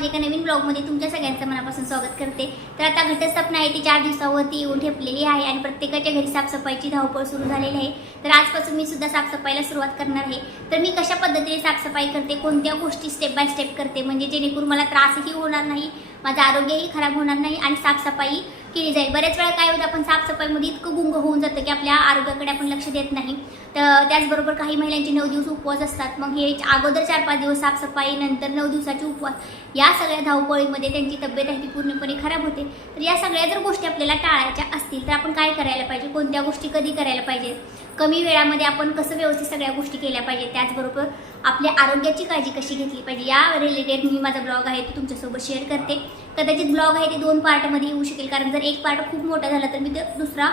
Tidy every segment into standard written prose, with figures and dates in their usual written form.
माझ्या एका नवीन ब्लॉगमध्ये तुमच्या सगळ्यांचं मनापासून स्वागत करते। तर आता घटस्थापना आहे ती 4 दिवसावरती येऊन ठेपलेली आहे आणि प्रत्येकाच्या घरी साफसफाईची धावपळ सुरू झालेली आहे। तर आजपासून मी सुद्धा साफसफाईला सुरुवात करणार आहे। तर मी कशा पद्धतीने साफसफाई करते, कोणत्या गोष्टी स्टेप बाय स्टेप करते, म्हणजे जेणेकरून मला त्रासही होणार नाही, माझं आरोग्यही खराब होणार नाही आणि साफसफाई केली जाईल। बऱ्याच वेळा काय होतं, आपण साफसफाईमध्ये इतकं गुंग होऊन जातं की आपल्या आरोग्याकडे आपण लक्ष देत नाही। तर त्याचबरोबर काही महिलांचे 9 दिवस उपवास असतात, मग हे अगोदर 4-5 दिवस साफसफाई, नंतर 9 दिवसाचे उपवास, या सगळ्या धावपळीमध्ये त्यांची तब्येत आहे ती पूर्णपणे खराब होते। तर या सगळ्या जर गोष्टी आपल्याला टाळायच्या असतील तर आपण काय करायला पाहिजे, कोणत्या गोष्टी कधी करायला पाहिजे, कमी वेळामध्ये आपण कसं व्यवस्थित सगळ्या गोष्टी केल्या पाहिजे, त्याचबरोबर आपल्या आरोग्याची काळजी कशी घेतली पाहिजे, या रिलेटेड मी माझा ब्लॉग आहे तो तुमच्यासोबत शेअर करते। कदाचित ब्लॉग आहे ते 2 पार्टमध्ये येऊ शकेल, कारण जर एक पार्ट खूप मोठा झाला तर मी ते दुसरा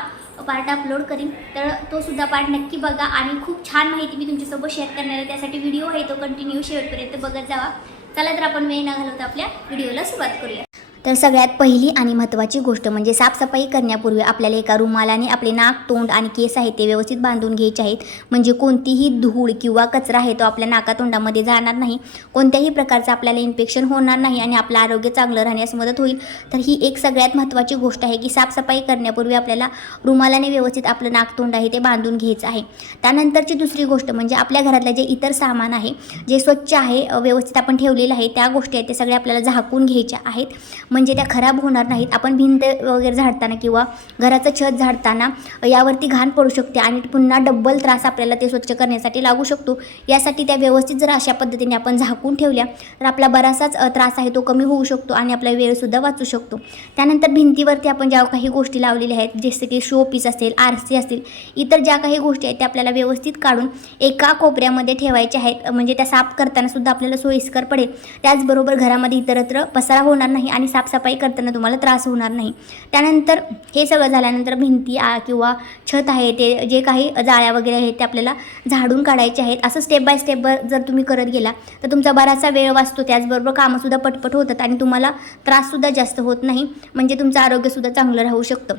पार्ट अपलोड करीन, तर तो सुद्धा पार्ट नक्की बघा आणि खूप छान माहिती मी तुमच्यासोबत शेअर करणार आहे। त्यासाठी व्हिडिओ आहे तो कंटिन्यू शेवटपर्यंत बघत जावा। चला तर आपण वेळ न घालवता आपल्या व्हिडिओला सुरुवात करूया। तर सगळ्यात पहिली आणि महत्त्वाची गोष्ट म्हणजे साफसफाई करण्यापूर्वी आपल्याला एका रुमालाने आपले नाक, तोंड आणि केस आहे ते व्यवस्थित बांधून घ्यायचे आहेत, म्हणजे कोणतीही धूळ किंवा कचरा आहे तो आपल्या नाकातोंडामध्ये जाणार नाही, कोणत्याही प्रकारचं आपल्याला इन्फेक्शन होणार नाही आणि आपलं आरोग्य चांगलं राहण्यास मदत होईल। तर ही एक सगळ्यात महत्त्वाची गोष्ट आहे की साफसफाई करण्यापूर्वी आपल्याला रुमालाने व्यवस्थित आपलं नाक, तोंड आहे ते बांधून घ्यायचं आहे। त्यानंतरची दुसरी गोष्ट म्हणजे आपल्या घरातलं जे इतर सामान आहे, जे स्वच्छ आहे, व्यवस्थित आपण ठेवलेलं आहे, त्या गोष्टी आहेत ते सगळे आपल्याला झाकून घ्यायच्या आहेत, म्हणजे त्या खराब होणार नाहीत। आपण भिंत वगैरे झाडताना किंवा घराचं छत झाडताना यावरती घाण पडू शकते आणि पुन्हा डबल त्रास आपल्याला ते स्वच्छ करण्यासाठी लागू शकतो। यासाठी त्या व्यवस्थित जर अशा पद्धतीने आपण झाकून ठेवल्या तर आपला बराचसाच त्रास आहे तो कमी होऊ शकतो आणि आपला वेळसुद्धा वाचू शकतो। त्यानंतर भिंतीवरती आपण ज्या काही गोष्टी लावलेल्या आहेत, जसे की शो पीस असेल, आरसे असतील, इतर ज्या काही गोष्टी आहेत त्या आपल्याला व्यवस्थित काढून एका कोपऱ्यामध्ये ठेवायच्या आहेत, म्हणजे त्या साफ करताना सुद्धा आपल्याला सोयीस्कर पडेल। त्याचबरोबर घरामध्ये इतरत्र पसारा होणार नाही आणि साफसफाई करताना तुम्हाला त्रास होणार नाही। त्यानंतर हे सगळं झाल्यानंतर भिंती किंवा छत आहे ते जे काही जाळ्या वगैरे आहेत ते आपल्याला झाडून काढायचे आहेत। असं स्टेप बाय स्टेप जर तुम्ही करत गेला तर तुमचा बराचसा वेळ वाचतो, त्याचबरोबर कामंसुद्धा पटपट होतात आणि तुम्हाला त्राससुद्धा जास्त होत नाही, म्हणजे तुमचं आरोग्यसुद्धा चांगलं राहू शकतं।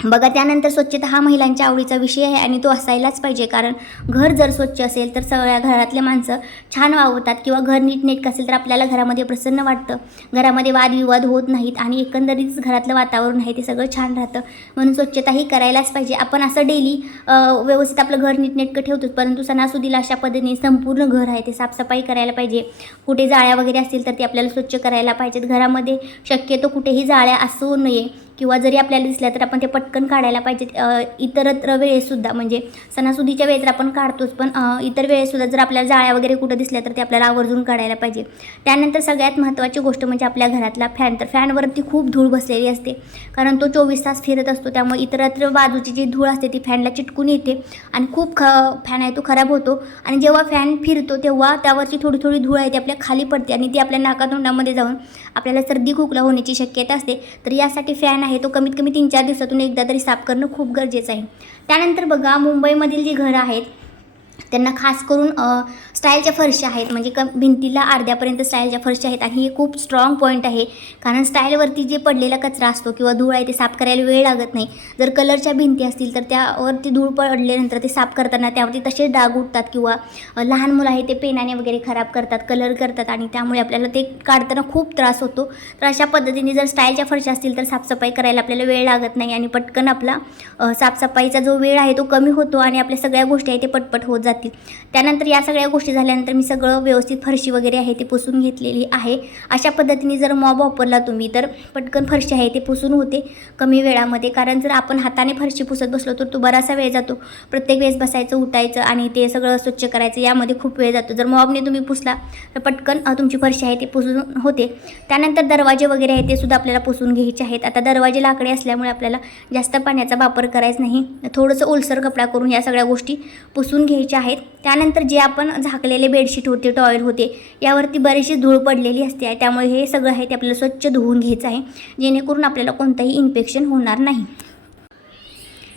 बघा, त्यानंतर स्वच्छता हा महिलांच्या आवडीचा विषय आहे आणि तो असायलाच पाहिजे, कारण घर जर स्वच्छ असेल तर सगळ्या घरातले माणसं छान वावरतात किंवा घर नीटनेटकं असेल तर आपल्याला घरामध्ये प्रसन्न वाटतं, घरामध्ये वादविवाद होत नाहीत आणि एकंदरीत घरातलं वातावरण आहे ते सगळं छान राहतं। म्हणून स्वच्छता ही करायलाच पाहिजे। आपण असं डेली व्यवस्थित आपलं घर नीटनेटकं ठेवतोच, परंतु सणासुदीला अशा पद्धतीने संपूर्ण घर आहे ते साफसफाई करायला पाहिजे। कुठे जाळ्या वगैरे असतील तर ते आपल्याला स्वच्छ करायला पाहिजेत। घरामध्ये शक्यतो कुठेही जाळ्या असू नये किंवा जरी आपल्याला दिसल्या तर आपण ते पटकन काढायला पाहिजेत। इतरत्र वेळेसुद्धा, म्हणजे सणासुदीच्या वेळेस आपण काढतोच, पण इतर वेळेसुद्धा जर आपल्याला जाळ्या वगैरे कुठं दिसल्या तर ते आपल्याला आवर्जून काढायला पाहिजे। त्यानंतर सगळ्यात महत्त्वाची गोष्ट म्हणजे आपल्या घरातला फॅन। तर फॅनवरती खूप धूळ बसलेली असते, कारण तो 24 तास फिरत असतो, त्यामुळे इतरत्र बाजूची जी धूळ असते ती फॅनला चिटकून येते आणि खूप फॅन आहे तो खराब होतो आणि जेव्हा फॅन फिरतो तेव्हा त्यावरची थोडी थोडी धूळ आहे ती आपल्या खाली पडते आणि ती आपल्या नाकातोंडामध्ये जाऊन आपल्याला सर्दी खोकला होण्याची शक्यता असते। तर यासाठी फॅन आहे तो कमीत कमी 3-4 दिवसातून एकदा तरी साफ करणं खूप गरजेचं आहे। त्यानंतर बघा, मुंबईमधील जी घरं आहेत त्यांना खास करून स्टाईलच्या फरशा आहेत, म्हणजे भिंतीला अर्ध्यापर्यंत स्टाईलच्या फरशा आहेत आणि हे खूप स्ट्रॉंग पॉईंट आहे, कारण स्टाईलवरती जे पडलेला कचरा असतो किंवा धूळ आहे ते साफ करायला वेळ लागत नाही। जर कलरच्या भिंती असतील तर त्यावरती धूळ पडल्यानंतर ते साफ करताना त्यावरती तसेच डाग उठतात किंवा लहान मुलं आहे ते पेनाने वगैरे खराब करतात, कलर करतात आणि त्यामुळे आपल्याला ते काढताना खूप त्रास होतो। तर अशा पद्धतीने जर स्टाईलच्या फरशा असतील तर साफसफाई करायला आपल्याला वेळ लागत नाही आणि पटकन आपला साफसफाईचा जो वेळ आहे तो कमी होतो आणि आपल्या सगळ्या गोष्टी आहे ते पटपट होत जातील। त्यानंतर या सगळ्या गोष्टी झाल्यानंतर मी सगळं व्यवस्थित फरशी वगैरे आहे ते पुसून घेतलेली आहे। अशा पद्धतीने जर मॉप वापरला तुम्ही तर पटकन फरशी आहे ते पुसून होते कमी वेळामध्ये, कारण जर आपण हाताने फरशी पुसत बसलो तर तो बराचसा वेळ जातो, प्रत्येक वेळेस बसायचं, उठायचं आणि ते सगळं स्वच्छ करायचं, यामध्ये खूप वेळ जातो। जर मॉपने तुम्ही पुसला तर पटकन तुमची फरशी आहे ते पुसून होते। त्यानंतर दरवाजे वगैरे आहे ते सुद्धा आपल्याला पुसून घ्यायचे आहेत। आता दरवाजे लाकडे असल्यामुळे आपल्याला जास्त पाण्याचा वापर करायचा नाही, थोडंसं ओलसर कपडा करून या सगळ्या गोष्टी पुसून घ्यायच्या आहेत। त्यानंतर जे आपण झाकलेले बेडशीट होते, टॉवेल होते, यावरती बरीचशी धूळ पडलेली असते, त्यामुळे हे सगळं आहे ते आपल्याला स्वच्छ धुवून घ्यायचं आहे, जेणेकरून आपल्याला कोणतंही इन्फेक्शन होणार नाही।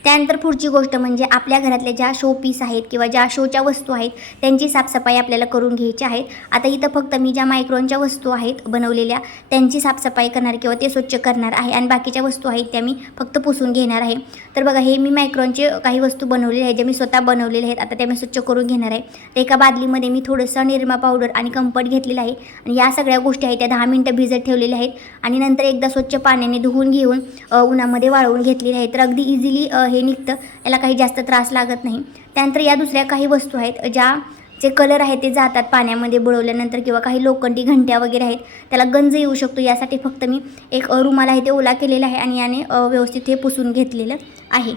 त्यानंतर पुढची गोष्ट म्हणजे आपल्या घरातल्या ज्या शो पीस आहेत किंवा ज्या शोच्या वस्तू आहेत त्यांची साफसफाई आपल्याला करून घ्यायची आहेत. आता इथं फक्त मी ज्या मायक्रॉनच्या वस्तू आहेत बनवलेल्या त्यांची साफसफाई करणार किंवा ते स्वच्छ करणार आहे आणि बाकीच्या वस्तू आहेत त्या मी फक्त पुसून घेणार आहे. तर बघा, हे मी मायक्रॉनचे काही वस्तू बनवलेल्या आहेत, ज्या मी स्वतः बनवलेल्या आहेत. आता त्या मी स्वच्छ करून घेणार आहे. तर एका बादलीमध्ये मी थोडंसं निरमा पावडर आणि कम्फर्ट घेतलेलं आहे आणि या सगळ्या गोष्टी आहेत त्या 10 मिनटं भिजत ठेवलेल्या आहेत आणि नंतर एकदा स्वच्छ पाण्याने धुवून घेऊन उन्हामध्ये वाळवून घेतलेले आहे. तर अगदी इझिली हे निघतं, याला काही जास्त त्रास लागत नाही. त्यानंतर या दुसऱ्या काही वस्तू आहेत ज्या जे कलर आहेत ते जातात पाण्यामध्ये बुडवल्यानंतर किंवा काही लोखंडी घंट्या वगैरे आहेत त्याला गंज येऊ शकतो, यासाठी फक्त मी एक रुमाल आहे ते ओला केलेला आहे आणि याने व्यवस्थित हे पुसून घेतलेलं आहे.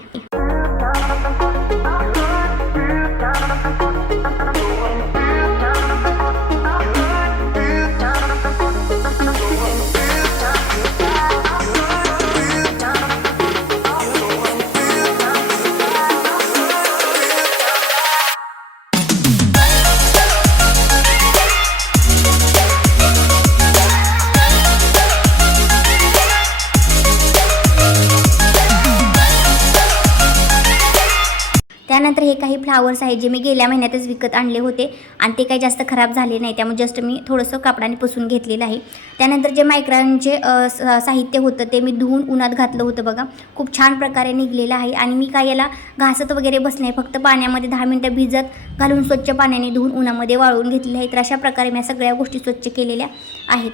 त्यानंतर हे काही फ्लावर्स आहेत जे मी गेल्या महिन्यातच विकत आणले होते आणि ते काही जास्त खराब झाले नाही, त्यामुळे जस्ट मी थोडंसं कापडाने पुसून घेतलेलं आहे. त्यानंतर जे मायक्रॉनचे साहित्य होतं ते मी धुवून उन्हात घातलं होतं. बघा, खूप छान प्रकारे निघलेलं आहे आणि मी काय याला घासत वगैरे बसले, फक्त पाण्यामध्ये 10 मिनटं भिजत घालून स्वच्छ पाण्याने धुवून उन्हामध्ये वाळवून घेतलेलं आहे. तर अशा प्रकारे मी सगळ्या गोष्टी स्वच्छ केलेल्या आहेत.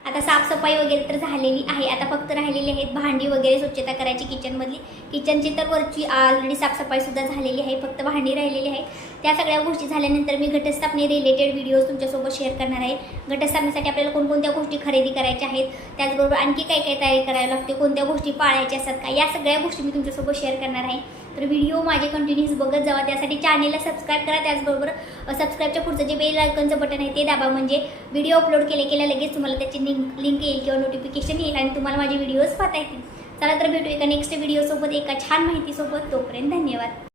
आता साफसफाई वगैरे तर झालेली आहे. आता फक्त राहिलेली आहेत भांडी वगैरे स्वच्छता करायची किचनमधली. किचनची तर वरची ऑलरेडी साफसफाईसुद्धा झालेली आहे, फक्त भांडी राहिलेली आहे. त्या सगळ्या गोष्टी झाल्यानंतर मी घटस्थापने रिलेटेड व्हिडिओज तुमच्यासोबत शेअर करणार आहे. घटस्थापनेसाठी आपल्याला कोणकोणत्या गोष्टी खरेदी करायच्या आहेत, त्याचबरोबर आणखी काय काय तयारी करावी लागते, कोणत्या गोष्टी पाळायच्या असतात का, या सगळ्या गोष्टी मी तुमच्यासोबत शेअर करणार आहे. तर व्हिडिओ माझे कंटिन्यूस बघत जावा. त्यासाठी चॅनेलला सबस्क्राईब करा. त्याचबरोबर सबस्क्राईबच्या पुढचं जे बेल आयकॉनचं बटन आहे ते दाबा, म्हणजे व्हिडिओ अपलोड केल्या लगेच तुम्हाला त्याची लिंक येईल किंवा नोटिफिकेशन येईल आणि तुम्हाला माझे व्हिडिओज पाहता येतील. चला तर भेटू एका नेक्स्ट व्हिडिओसोबत एका छान माहितीसोबत. तोपर्यंत धन्यवाद.